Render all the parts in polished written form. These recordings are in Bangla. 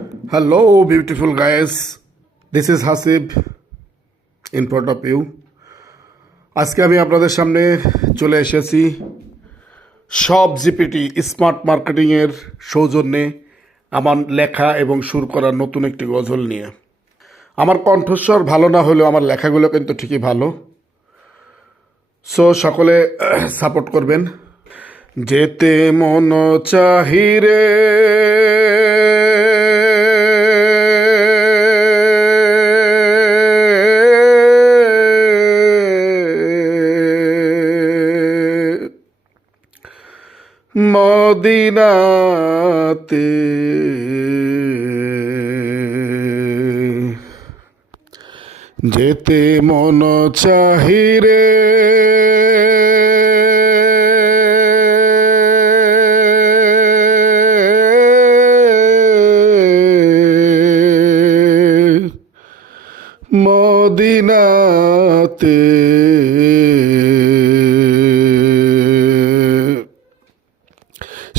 Hello, beautiful guys. This is Hasib in front of you. আজকে আমি আপনাদের সামনে চলে এসেছি সব জিপিটি স্মার্ট মার্কেটিং এর সৌজন্যে আমার লেখা এবং সুর করা নতুন একটি গজল নিয়ে। আমার কণ্ঠস্বর ভালো না হলেও আমার লেখাগুলো কিন্তু ঠিকই ভালো। সো সকলে সাপোর্ট করবেন। যেতে মন চাহিরে মদিনাতে যেতে মন চাহিরে মদিনাতে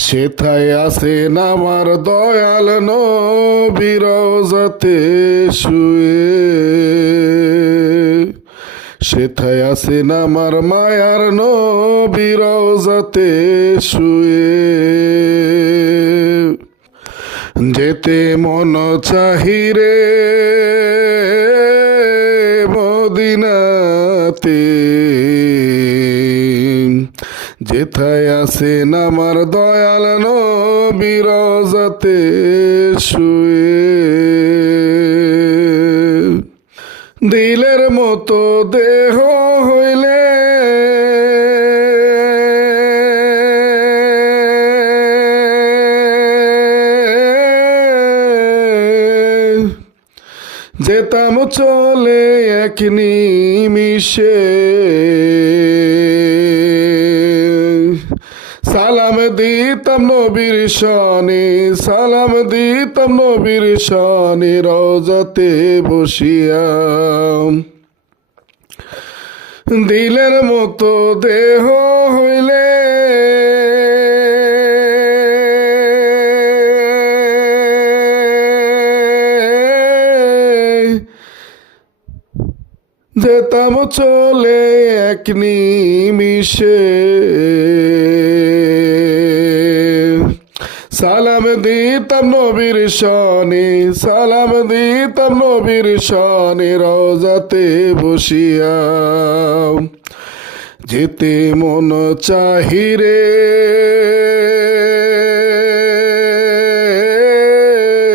সেথায় আছেন আমার দয়াল নবী রওজাতে শুয়ে, সেথায় আছেন আমার মায়ার নবী রওজাতে শুয়ে। যেতে মন চাহিরে মদিনাতে, যেথায় আছেন আমার দয়াল নবী রওজাতে শুয়ে। দিলের মতো দেহ হইলে যেতাম চলে এক নিমিষে, সালাম দিতাম নবীর শানে, সালাম দিতাম নবীর শানে রওজাতে বসিয়া। দিলের মতো দেহ হইলে যেতাম চলে এক নিমিষে, সালাম দিতাম নবীর শানে, সালাম দিতাম নবীর শানে রওজাতে বসিয়া। যেতে মন চাহিরে